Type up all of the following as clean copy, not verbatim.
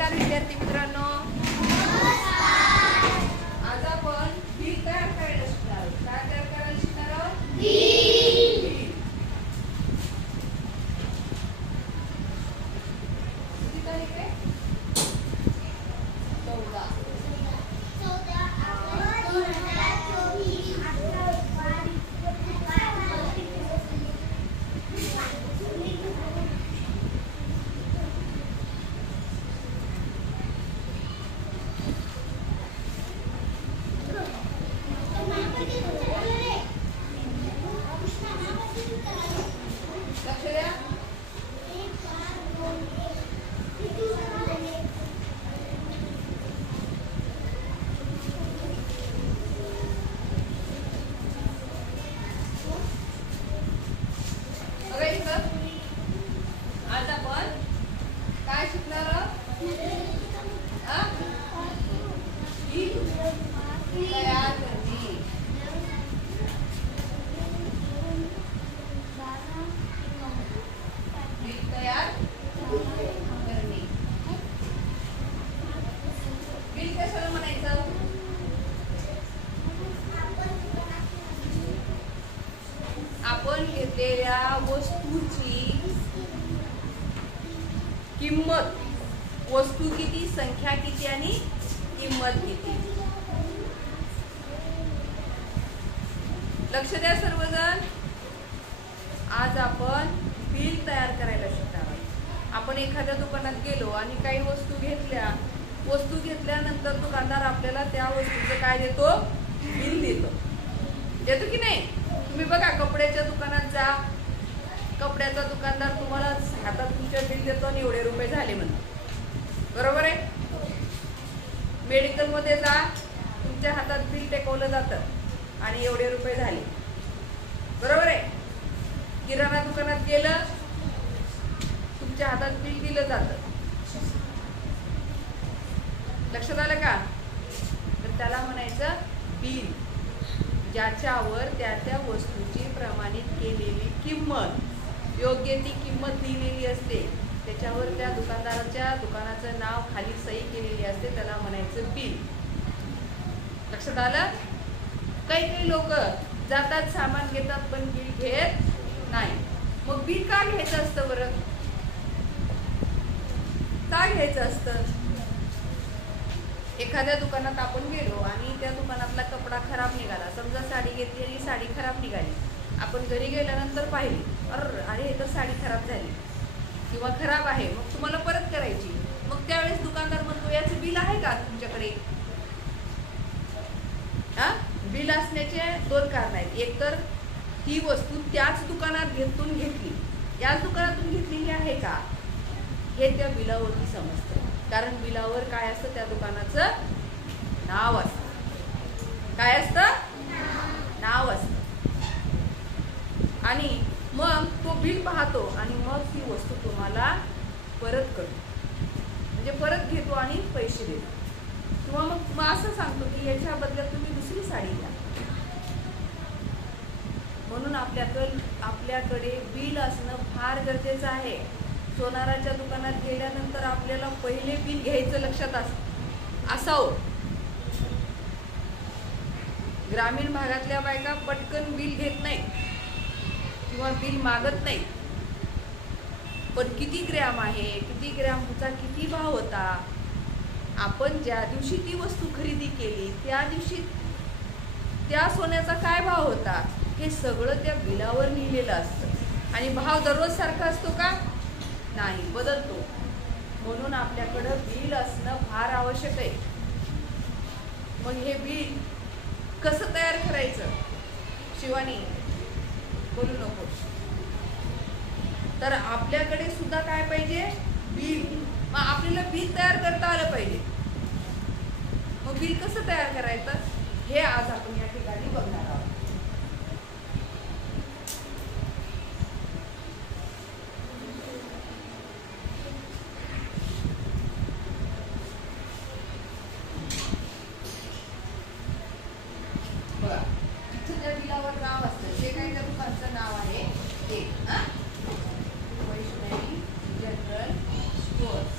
नमस्कार विद्यार्थी मित्रांनो, आज आपण बिल तयार करायला शिकणार आहोत. काय तयार करायला शिकणार आहोत? बिल. किती तारीख आहे? 14. आज आपण काय शिकणार आहोत? बिल तयार करणे. बिल तयार करणे. बिल कशाला म्हणायचं? आपण घेतलेल्या वस्तूची किंमत, वस्तू किती, संख्या किती आणि किंमत किती. लक्ष द्या सर्वजण. आज आपण बिल तयार करायला शिकणार आहोत. आपण एखाद्या दुकानात गेलो आणि काही वस्तू घेतल्या. वस्तू घेतल्यानंतर दुकानदार आपल्याला त्या वस्तूचं काय देतो? बिल देतो की नाही? तुम्ही बघा, कपड्याच्या दुकानात जा, कपड्याचा दुकानदार तुम्हाला हातात तुमच्या बिल देतो आणि एवढे रुपये झाले म्हणतो. बरोबर आहे? मेडिकल मध्ये जा, तुमच्या हातात बिल टेकवलं जातं आणि एवढे रुपये झाले. बरोबर आहे? किराणा दुकानात गेलं, तुमच्या हातात बिल दिलं जातं. लक्षात आलं का? तर त्याला म्हणायचं बिल, ज्याच्यावर त्या वस्तूची प्रमाणित केलेली किंमत, योग्य ती किंमत लिहिलेली असते. त्याच्यावर त्या दुकानदाराच्या दुकानाचं नाव खाली सही केलेली असते. त्याला म्हणायचं बिल. लक्षात आलं? काही लोक जातात, सामान घेतात, पण बिल घेत नाही. मग बिल का घ्यायचं असतं बरं? का घ्यायचं असतं? एखाद्या दुकानात आपण गेलो आणि त्या दुकानातला कपडा खराब निघाला. समजा साडी घेतली आणि साडी खराब निघाली. आपण घरी गेल्यानंतर पाहिली, अरे हे तर साडी खराब झाली किंवा खराब आहे, मग तुम्हाला परत करायची. मग त्यावेळेस दुकानदार म्हणतो, याचं बिल आहे का तुमच्याकडे? बिल असण्याचे दोन कारण आहेत. एक तर ही वस्तू त्याच दुकानात घेतली, याच दुकानातून घेतलेली आहे का, हे त्या बिलावरती समजतं. कारण बिलावर काय असतं? त्या दुकानाचं नाव असतं. काय असतं? नाव असतं. आणि मग तो बिल पाहतो आणि मग ती वस्तू तुम्हाला परत करतो, म्हणजे परत घेतो आणि पैसे देतो. किंवा मग असं सांगतो की याच्या बदल्यात तुम्ही दुसरी साडी घ्या. म्हणून आपल्याकडे बिल असणं फार गरजेचं आहे. सोनाराच्या दुकानात गेल्यानंतर आपल्याला पहिले बिल घ्यायचं लक्षात असावं. ग्रामीण भागातल्या बायका पटकन बिल घेत नाही किंवा बिल मागत नाही. पण किती ग्रॅम आहे, किती ग्रॅमचा किती भाव होता, आपण ज्या दिवशी ती वस्तू खरेदी केली त्या दिवशी त्या सोन्याचा काय भाव होता, हे सगळं त्या बिलावर लिहिलेलं असतं. आणि भाव दररोज सारखा असतो का? नाही, बदलतो. म्हणून आपल्याकडं बिल असणं फार आवश्यक आहे. मग हे बिल कसं तयार करायचं? शिवानी बोलू नको. तर आपल्याकडे सुद्धा काय पाहिजे? बिल. मग आपल्याला बिल तयार करता आलं पाहिजे. मग बिल कसं तयार करायचं हे आज आपण या ठिकाणी बघणार आहोत. बघा, बिलावर नाव असतं, जे काही त्या दुकानचं नाव आहे ते. Vaishnavi general stores.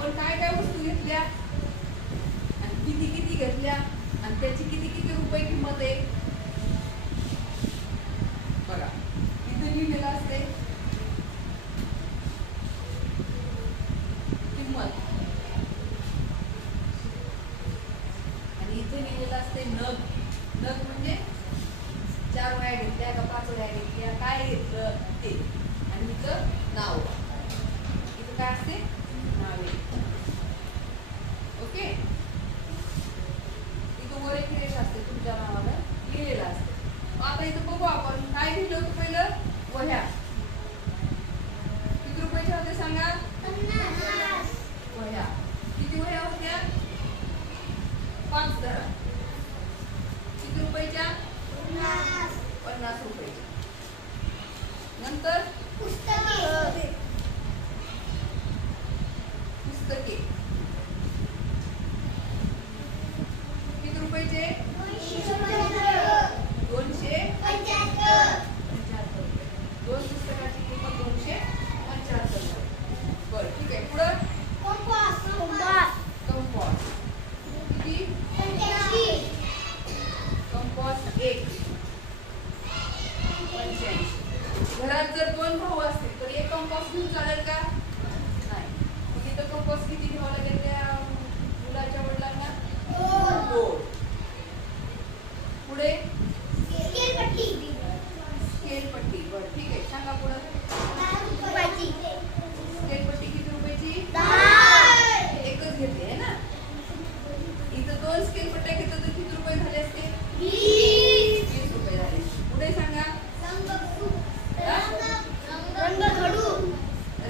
आपण काय काय वस्तू घेतल्या आणि किती किती घेतल्या आणि त्याची किती किती रुपये किंमत आहे बघा. इथे लिहिलेलं असते किंमत आणि इथे लिहिलेलं असते नग. नग म्हणजे 4 वह्या घेतल्या का 5 वह्या घेतल्या काय घेतलं ते आणि इथं नाव. इथं काय असते नावे. ओके. इथं वर एक रेष असते तुमच्या नावाला लिहिलेलं असते. आता इथं बघू आपण काय लिहिलं होतं पहिलं वह्या. किती रुपयाच्या होत्या सांगा. 50 वह्या. किती वह्या होत्या 5 धरा. किती रुपयाच्या 50 रुपयाच्या. नंतर पुस्तके. किती रुपयाचे 275. दोन पुस्तकाची किंमत 275. बरं ठीक आहे. पुढं कंपास. किती कंपास 1 85. घरात जर 2 भाऊ असतील तर एक कंपास घेऊन चालेल का नाही. मग इथं कंपास किती घ्यावा लागेल त्या मुलाच्या वडिलांना 2. पुढे स्केलपट्टी. बरं ठीक आहे सांगा पुढं. स्केलपट्टी किती रुपयाची 10. एकच घेतली आहे ना. इथं 2 स्केलपट्ट्या घेतलं तर किती रुपये झाले असते 20 रुपये झाले. पुढे सांगा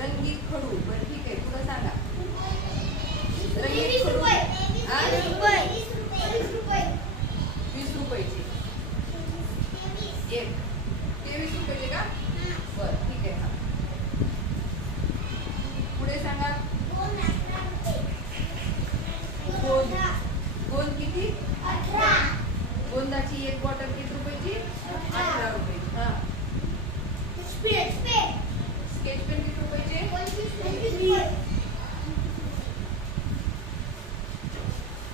रंगीत खडू. बरं ठीक आहे पुढे सांगा रंगीत खडू 20 रुपयाची एक. 23 रुपयाचे का. बरं ठीक आहे. हा पुढे सांगा गोंद किती 18. गोंदाची एक बॉटल किती रुपयाची 18 रुपयाची. हा स्केच पेन किती रुपयाचे 25.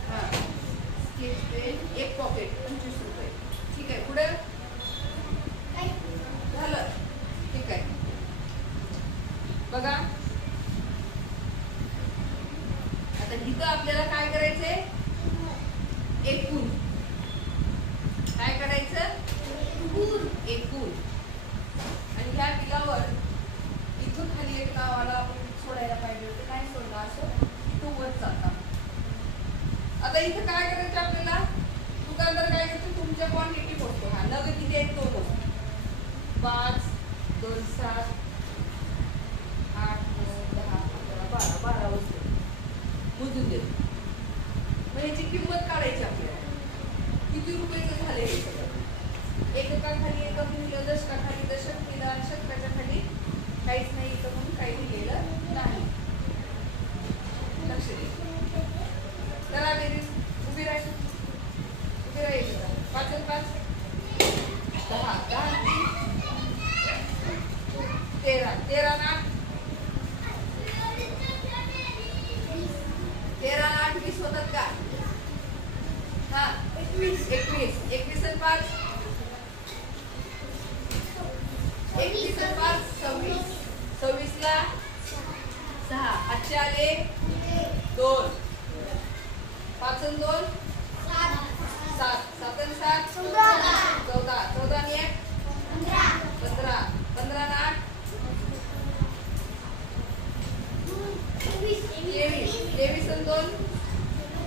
हा स्केच पेन एक पॉकेट 25 रुपये. ठीक आहे पुढे झालं. ठीक आहे बघा. आता इथं आपल्याला काय करायचंय एकूण. काय करायचं एकूण. आणि ह्या बिलावर इथून खाली एक नावाला आपण सोडायला पाहिजे होतं. काय सोडलं असं इथं वर चालता. आता इथं काय करायचं आपल्याला. दुकानदार काय करतो तुमच्या क्वांटिटी बघतो. हा नग किती आहेत तो बघतो. 5 2 7 8 9 10 11 12 वस्तू मोजून देतो. मग याची किंमत काढायची आपल्याला. किती रुपयाचं झाले हे सगळं. एककाखाली एकक लिहिलं, दशकाखाली दशक लिहिलं आणि शतकाच्या खाली काहीच नाही इथं म्हणून काही लिहिलेलं नाही. लक्ष दे. चला बेरीज उभी राहायची. उभी राहायचं. 5 आणि 5 10. 10 आणि 3 13. 13 आणि 8 13 आणि 8 20 होतात का. हा 21. 21 आणि 5 21 आणि 5 26. 26 ला 6. आजचे आले 2. 5 आणि 2 7. 7 आणि 7 14. 14 आणि 1 15. 15 आणि 8 23. 23 आणि 2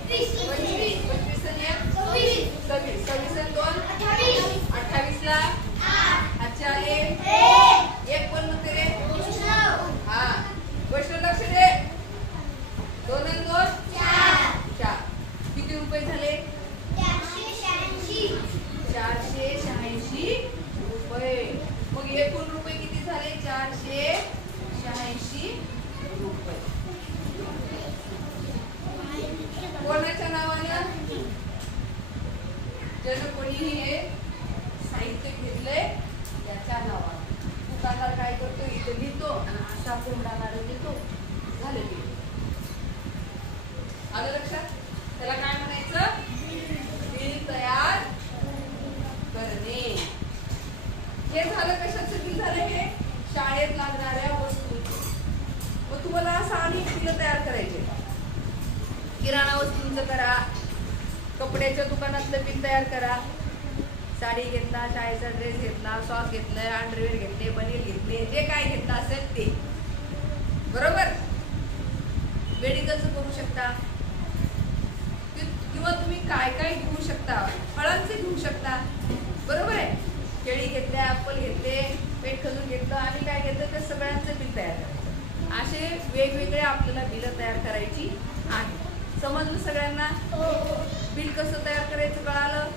25. 25 आणि 1 26. 26 आणि 2 28 ला 8. आजचे आले 1 पण म्हणते रे. हा गोष्ट लक्ष दे. 2 आणि 2 4. किती रुपये झाले 486 रुपये. मग एकूण रुपये किती झाले 486 रुपये. कोणाच्या नावानं ज्यानं कोणीही हे साहित्य घेतलंय त्याच्या नावानं. दुकानदार काय करतो इथे लिहितो आणि असा कोंबडा देतो. झालं की आलं लक्षात? त्याला काय म्हणायचं? बिल तयार करणे. हे झालं कशाचं बिल झालं? हे शाळेत लागणाऱ्या वस्तूंचं. मग तुम्हाला असं अनेक बिलं तयार करायचे. किराणा वस्तूंचं करा, कपड्याच्या दुकानातलं बिल तयार करा, साडी घेतला, शाळेचा ड्रेस घेतला, सॉक्स घेतले, अंडरवेअर घेतले, बनील घेतले, जे काय घेतलं असेल ते. बरोबर? मेडिकलचं करू शकता किंवा तुम्ही काय काय घेऊ शकता, फळांचे घेऊ शकता. बरोबर आहे? केळी घेतले, ऍपल घेतले, पेट खजूर घेतलं आणि काय घेतलं त्या सगळ्यांचं बिल तयार करायचं. असे वेगवेगळे आपल्याला बिलं तयार करायची आहेत. समजलं सगळ्यांना? बिल कसं तयार करायचं कळालं?